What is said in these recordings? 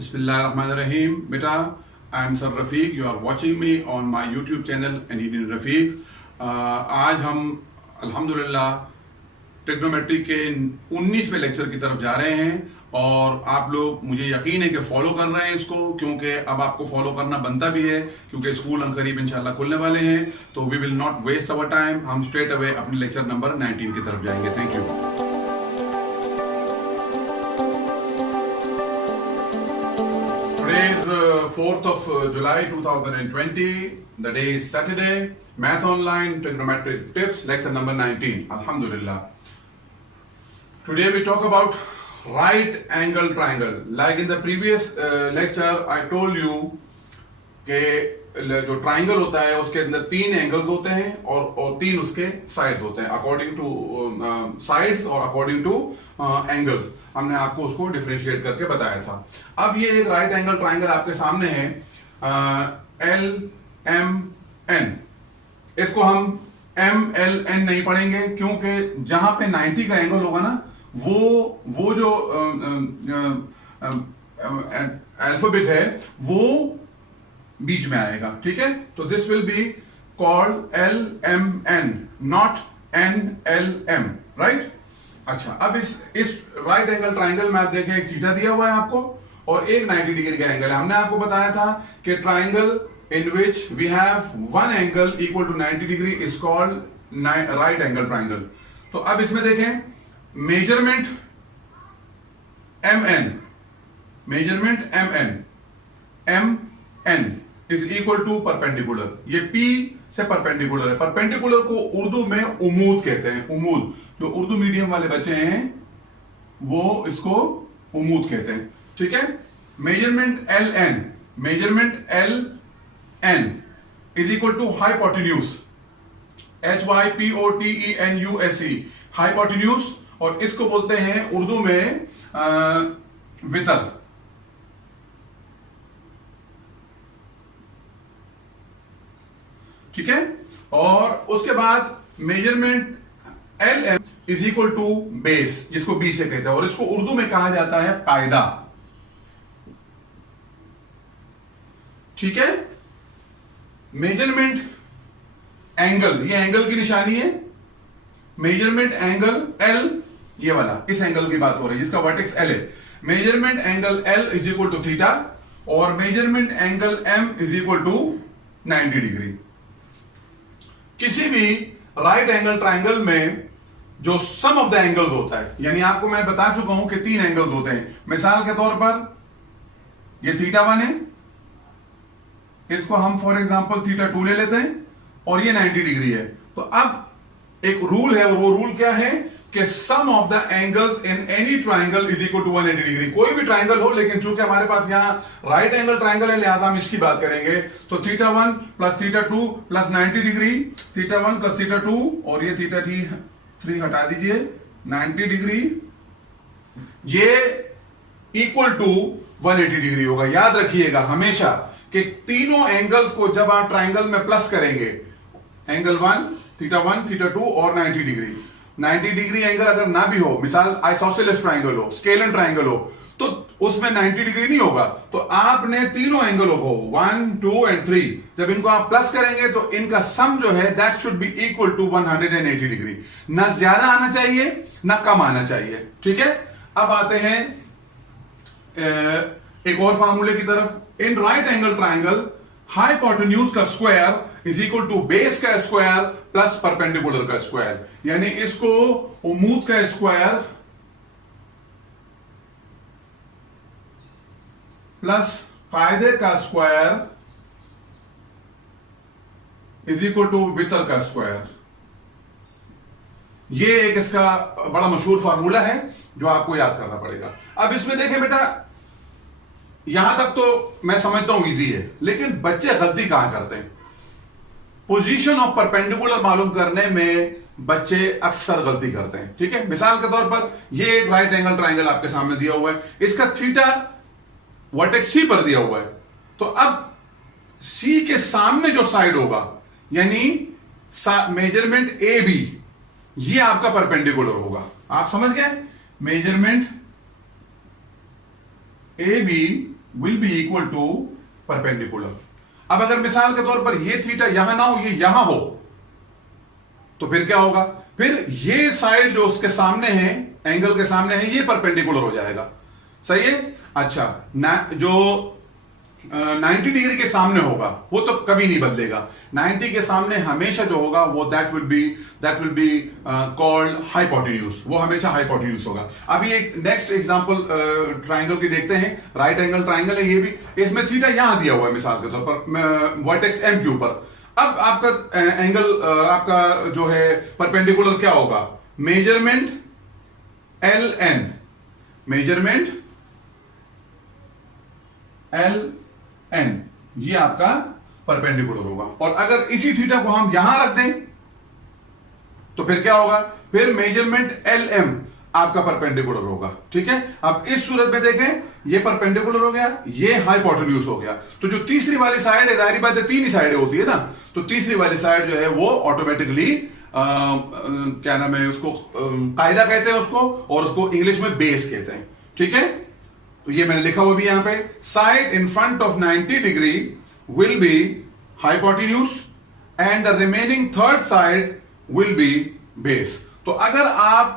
Bismillahirrahmanirrahim. Beta, I am Sir Rafiq. You are watching me on my YouTube channel Engineer Rafiq. आज हम अल्हम्दुलिल्लाह trigonometry के 19वें lecture की तरफ जा रहे हैं और आप लोग मुझे यकीन है कि फॉलो कर रहे हैं इसको, क्योंकि अब आपको फॉलो करना बनता भी है क्योंकि स्कूल अनकरीब इंशाल्लाह खुलने वाले हैं। तो we will not waste our time, हम स्ट्रेट अवे अपने लेक्चर नंबर 19 की तरफ जाएंगे। Thank you. Today is 4th of July 2020. The day is Saturday. Math Online Trigonometric Tips, lecture number 19. Alhamdulillah. Today we talk about right angle triangle. Like in the previous lecture, I told you कि जो triangle होता है उसके अंदर 3 angles होते हैं और 3 उसके साइड्स होते हैं अकॉर्डिंग टू साइड्स और अकॉर्डिंग टू एंगल्स। हमने आपको उसको डिफरेंशिएट करके बताया था। अब ये एक राइट एंगल ट्राइंगल आपके सामने है, LMN। इसको हम MLN नहीं पढ़ेंगे क्योंकि जहां पे 90 का एंगल होगा ना, वो जो अल्फाबेट है वो बीच में आएगा। ठीक है, तो this will be called LMN, not NLM, right. अच्छा, अब इस राइट एंगल ट्राइंगल में आप देखें एक थीटा दिया हुआ है आपको और एक 90 डिग्री का एंगल है। हमने आपको बताया था कि triangle in which we have one angle equal to 90 degree is called right angle triangle. तो अब इसमें देखें measurement MN is equal to perpendicular. ये P से परपेंडिकुलर है। परपेंडिकुलर को उर्दू में उमूद कहते हैं। उमूद, जो उर्दू मीडियम वाले बच्चे हैं वो इसको उमूद कहते हैं। ठीक है, measurement LN is equal to hypotenuse, HYPOTENUSE, hypotenuse, और इसको बोलते हैं उर्दू में वितर। ठीक है, और उसके बाद measurement LM is equal to base, जिसको B से कहते हैं, और इसको उर्दू में कहा जाता है कायदा। ठीक है, मेजरमेंट एंगल, ये एंगल की निशानी है। मेजरमेंट एंगल L, ये वाला, इस एंगल की बात हो रही है जिसका वर्टेक्स L है। Measurement angle L is equal to theta और measurement angle M is equal to 90 degree. किसी भी राइट एंगल ट्राइंगल में जो सम ऑफ द एंगल्स होता है, यानी आपको मैं बता चुका हूं कि 3 एंगल्स होते हैं। मिसाल के तौर पर ये θ1 है, इसको हम फॉर एग्जांपल θ2 ले लेते हैं और ये 90 डिग्री है। तो अब एक रूल है और वो रूल क्या है कि sum of the angles in any triangle is equal to 180 degree. कोई भी ट्राइंगल हो, लेकिन चूंकि हमारे पास यहां राइट एंगल ट्राइंगल है लिहाजा हम इसकी बात करेंगे। तो θ1 प्लस θ2 प्लस 90 डिग्री, θ1 प्लस θ2 और ये θ3 हटा दीजिए, 90 डिग्री, ये इक्वल टू 180 डिग्री होगा। याद रखिएगा हमेशा कि तीनों एंगल्स को जब आप ट्राइंगल में प्लस करेंगे, एंगल 1, θ1, θ2 और 90 डिग्री, 90 डिग्री एंगल अगर ना भी हो, मिसाल आइसोसेलेस ट्राइंगल हो, स्केलन ट्राइंगल हो, तो उसमें 90 डिग्री नहीं होगा। तो आपने तीनों एंगलों को 1, 2 एंड 3 जब इनको आप प्लस करेंगे तो इनका सम जो है that should be equal to 180 degree. ना ज्यादा आना चाहिए ना कम आना चाहिए। ठीक है, अब आते हैं एक और फार्मूले की तरफ। In right angle triangle hypotenuse का square is equal to base का स्क्वायर प्लस परपेंडिकुलर का स्क्वायर, यानी इसको उमूद का स्क्वायर प्लस कायदे का स्क्वायर इज इक्वल टू वितर का स्क्वायर। ये एक इसका बड़ा मशहूर फार्मूला है जो आपको याद करना पड़ेगा। अब इसमें देखें बेटा, यहां तक तो मैं समझता हूं इजी है, लेकिन बच्चे गलती कहां करते हैं? पोजीशन ऑफ परपेंडिकुलर मालूम करने में बच्चे अक्सर गलती करते हैं। ठीक है, मिसाल के तौर पर ये एक राइट एंगल ट्राइंगल आपके सामने दिया हुआ है, इसका थीटा वर्टेक्स C पर दिया हुआ है। तो अब C के सामने जो साइड होगा, यानी मेजरमेंट AB, ये आपका परपेंडिकुलर होगा। आप समझ गए? Measurement A B will be equal to perpendicular. अब अगर मिसाल के तौर पर ये थीटा यहां ना हो, ये यहां हो, तो फिर क्या होगा? फिर ये साइड जो उसके सामने है, एंगल के सामने है, ये परपेंडिकुलर हो जाएगा। सही है? अच्छा, जो 90 डिग्री के सामने होगा वो तो कभी नहीं बदलेगा। 90 के सामने हमेशा जो होगा वो that will be called hypotenuse, वो हमेशा हाइपोटेन्यूज होगा। अभी एक नेक्स्ट एग्जांपल ट्राइंगल की देखते हैं। राइट एंगल ट्राइंगल है ये भी, इसमें थीटा यहां दिया हुआ है मिसाल के तौर पर वर्टेक्स एम के ऊपर। अब आपका एंगल आपका जो है परपेंडिकुलर क्या होगा? Measurement L N, measurement L N, ये आपका परपेंडिकुलर होगा। और अगर इसी थीटा को हम यहां रख दें तो फिर क्या होगा? फिर मेजरमेंट एल एम आपका परपेंडिकुलर होगा। ठीक है, अब इस सूरत में देखें, ये परपेंडिकुलर हो गया, ये हाइपोटेन्यूज हो गया। तो जो तीसरी वाली साइड है, जाहिर बात है तीन ही साइडें होती है ना, तो तीसरी वाली साइड जो है वो ऑटोमेटिकली क्या नाम है उसको, कायदा कहते हैं उसको, और उसको इंग्लिश में बेस कहते हैं। ठीक है, तो ये मैंने लिखा हुआ भी यहां पे, side in front of 90 degree will be hypotenuse and the remaining third side will be base. तो अगर आप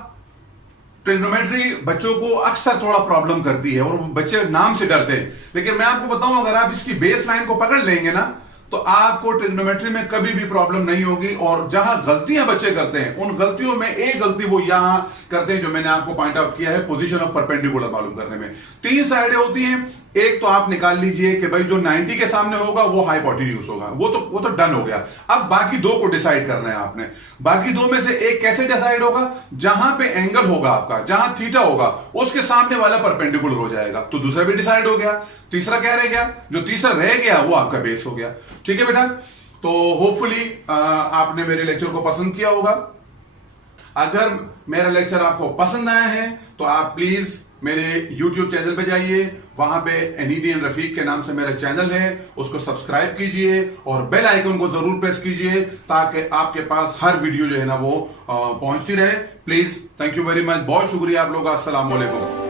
ट्रिग्नोमेट्री बच्चों को अक्सर थोड़ा प्रॉब्लम करती है और बच्चे नाम से डरते हैं, लेकिन मैं आपको बताऊं अगर आप इसकी बेस लाइन को पकड़ लेंगे ना तो आपको ट्रिग्नोमेट्री में कभी भी प्रॉब्लम नहीं होगी। और जहां गलतियां बच्चे करते हैं, उन गलतियों में एक गलती वो यहां करते हैं जो मैंने आपको पॉइंट आउट किया है, पोजीशन ऑफ परपेंडिकुलर मालूम करने में। तीन साइडें होती हैं, एक तो आप निकाल लीजिए कि भाई जो 90 के सामने होगा वो हाइपोटेन्यूज होगा, वो तो डन हो गया। अब बाकी दो को डिसाइड करना है आपने। बाकी दो में से एक कैसे डिसाइड होगा? जहां पे एंगल होगा आपका, जहां थीटा होगा, उसके सामने वाला परपेंडिकुलर हो जाएगा, तो दूसरा भी डिसाइड हो गया। तीसरा क्या रह गया? जो तीसरा रह गया वो आपका बेस हो गया। ठीक है बेटा, तो होपफुली आपने मेरे लेक्चर को पसंद किया होगा। अगर मेरा लेक्चर आपको पसंद आया है तो आप प्लीज मेरे YouTube चैनल पे जाइए, वहां पे NEDN रफीक के नाम से मेरा चैनल है, उसको सब्सक्राइब कीजिए और बेल आइकन को जरूर प्रेस कीजिए ताकि आपके पास हर वीडियो जो है ना वो पहुंचती रहे। Please, thank you very much, बहुत शुक्रिया आप लोग का। अस्सलाम वालेकुम।